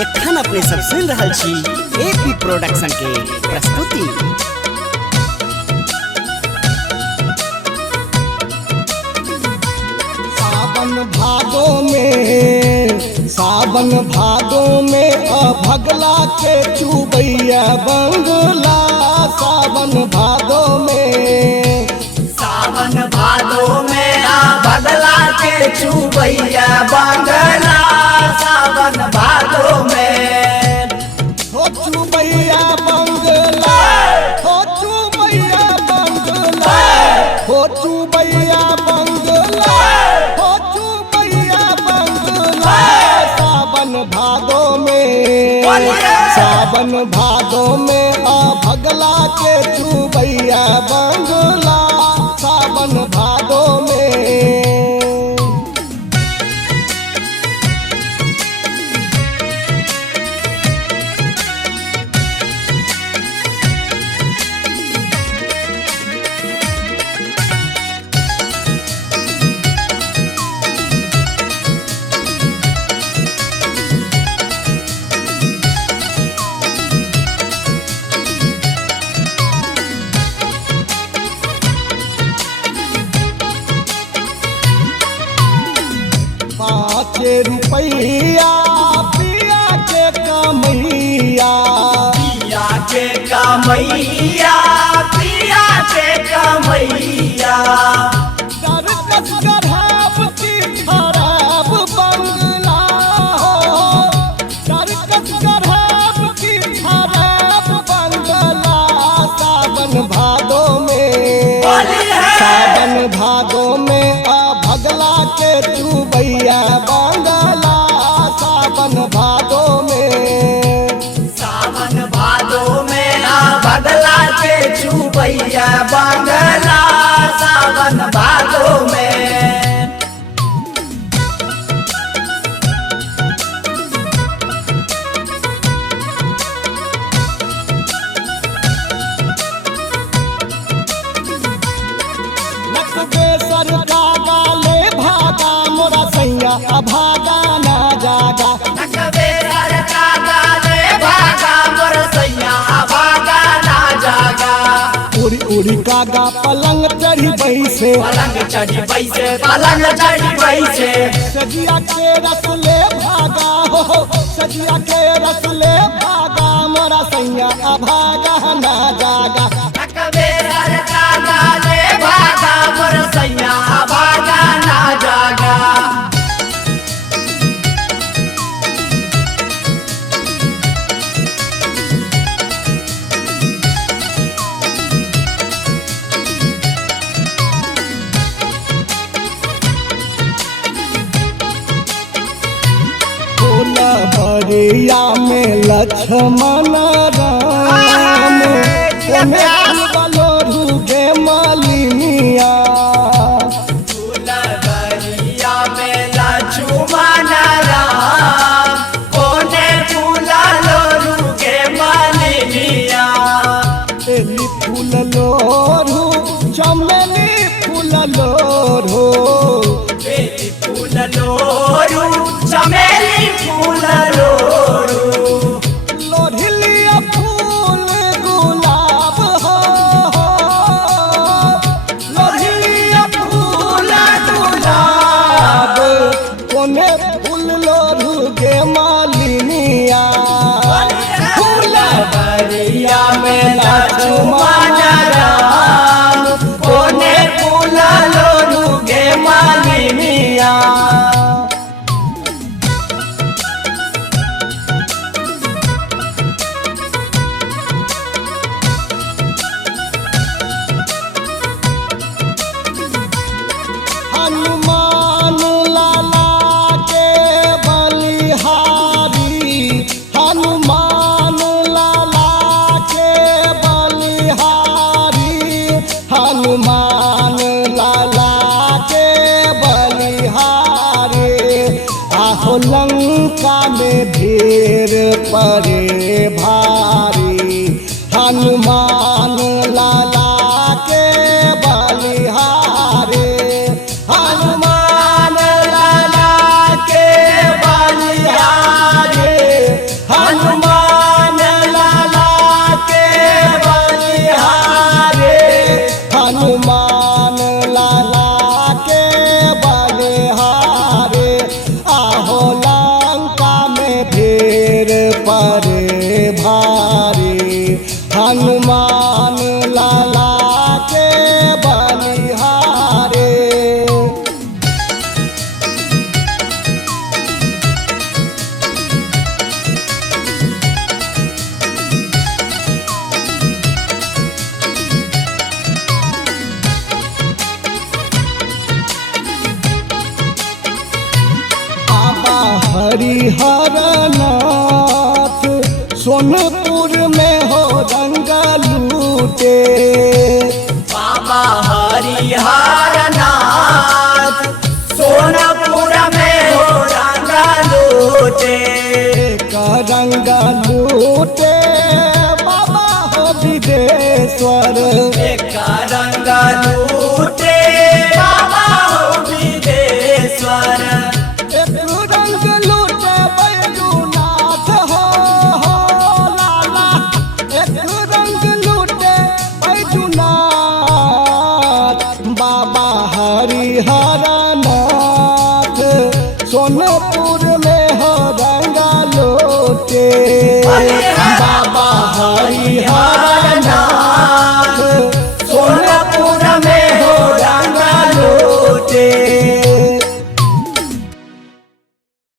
एखन अपने सब सुन रहल छी एपी प्रोडक्शन के प्रस्तुति। सावन भादो में भगला के चुबैया बंगला। सावन भादो में भगला के चुबैया बंगला। सावन भादो में हो चुबैया बंगला, हो चुबैया बंगला, हो चुबैया बंगला, हो चुबैया बंगला। सावन भादो में भगला के चुबैया बंगला। सावन भादो में रुपैया पिया के कमैया, पिया के कमैया, पिया के कमैया। करकस गढ़ाब की खराब बंगला हो, करकस गढ़ाब की खराब बंगला। सावन भादो में, सावन भादो में भगला के चुबैया बंगला। सावन भादो में, सावन भादो में भगला के चुबैया बंगला। सावन भादो में नकबेसर का गाले भागा मोरा सैया अभागा ना जागा। नकबेसर का गाले भागा मोर सैया अभागा ना जागा। उड़ी उड़ी कागा पलंग चढ़ी बैसे, पलंग चढ़ी बैसे, पलंग चढ़ी बैसे। सजिया के रसले भागा हो, सजिया के रसले भागा मोरा सैया अभागा ना जागा। नकबेसर का गाले भागा मोर सैया अभागा ना जागा। बरिया में लक्ष्मण राम, बलोरू के मालिनिया। फूलबरिया में लक्ष्मण राम, कोने फूला लोरू के मालिनिया। बेली फूल लोरू, चमेली फूल लोरू, बेली फूल लोरू, चमेली फूल लोरू। लोढ़िलिया फूल गुलाब हो, लोढ़िलिया फूल गुलाब। कोने फूल लोरू के मालिनिया। फूलबरिया में लक्ष्मण राम, कोने फूला लोरू के मालिनिया। हनुमान लाला के बलिहारी, हनुमान लाला के बलिहारी, हनुमान लाला के बलिहारी। आहो लंका में ढेर परे भारी, हनुमान लाला के बलिहारी। हनुमान लाला के बलिहारी, हरिहर नाथ सोनपुर में हो रंग लूटे। बाबा हरिहर नाथ सोनपुर में हो रंग लूटे। का रंग लूटे बाबा हो विदेश्वर। एक रंग लूटे बाबा हो विदेश्वर। एक रंग लूटे बैजूनाथ हो लाला। एक रंग लूटे बैजूनाथ बाबा हरिहर नाथ सोनपुर में हो रंग लूटे।